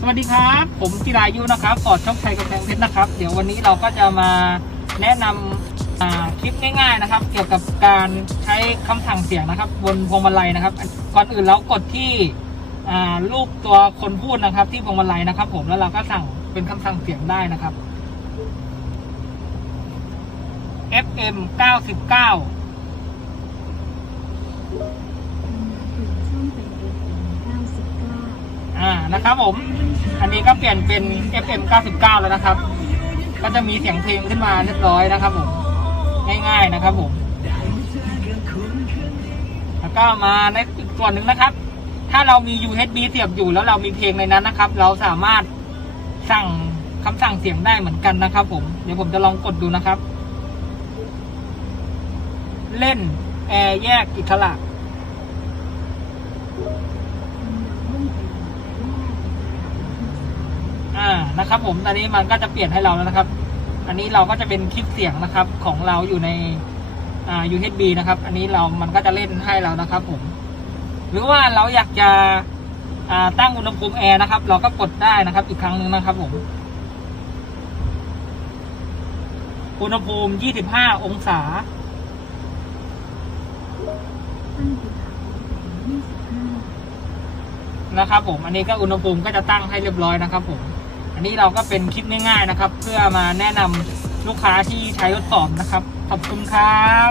สวัสดีครับ ผมจิรายุนะครับฟอร์ดโชคชัยกำแพงเพชรนะครับ เดี๋ยววันนี้เราก็จะมาแนะนำอ่าคลิปง่าย ๆนะครับ เกี่ยวกับการใช้คำสั่งเสียงนะครับ บนพวงมาลัยนะครับ ก่อนอื่นเรากดที่รูปตัวคนพูดนะครับ ที่พวงมาลัยนะครับ ผมแล้วเราก็สั่งเป็นคำสั่งเสียงได้นะครับ FM 99 อ่า นะครับผม อันนี้ก็เปลี่ยนเป็น FM 99 แล้วนะครับ ก็จะมีเสียงเพลงขึ้นมาเรียบร้อยนะครับผม ง่ายๆนะครับผม แล้วก็มาในอีกส่วนหนึ่งนะครับ ถ้าเรามี USB เสียบอยู่แล้วเรามีเพลงในนั้นนะครับ เราสามารถสั่งคำสั่งเสียงได้เหมือนกันนะครับ ผม เดี๋ยวผมจะลองกดดูนะครับ เล่นแอร์แยกอิสระ นะครับผมตอนนี้มันก็จะเปลี่ยนให้เราแล้วนะครับ อันนี้เราก็จะเป็นคลิปเสียงนะครับของเราอยู่ในอ่า USB นะครับ อันนี้เรามันก็จะเล่นให้เรานะครับ ผม หรือว่าเราอยากจะอ่าตั้งอุณหภูมิแอร์นะครับ เราก็กดได้นะครับ อีกครั้งหนึ่งนะครับ ผมอุณหภูมิ 25 องศา นะครับผม อันนี้ก็อุณหภูมิก็จะตั้งให้เรียบร้อยนะครับผม อันนี้เราก็เป็นคลิปง่ายๆนะครับ เพื่อมาแนะนำลูกค้าที่ใช้รถสอบนะครับ ขอบคุณครับ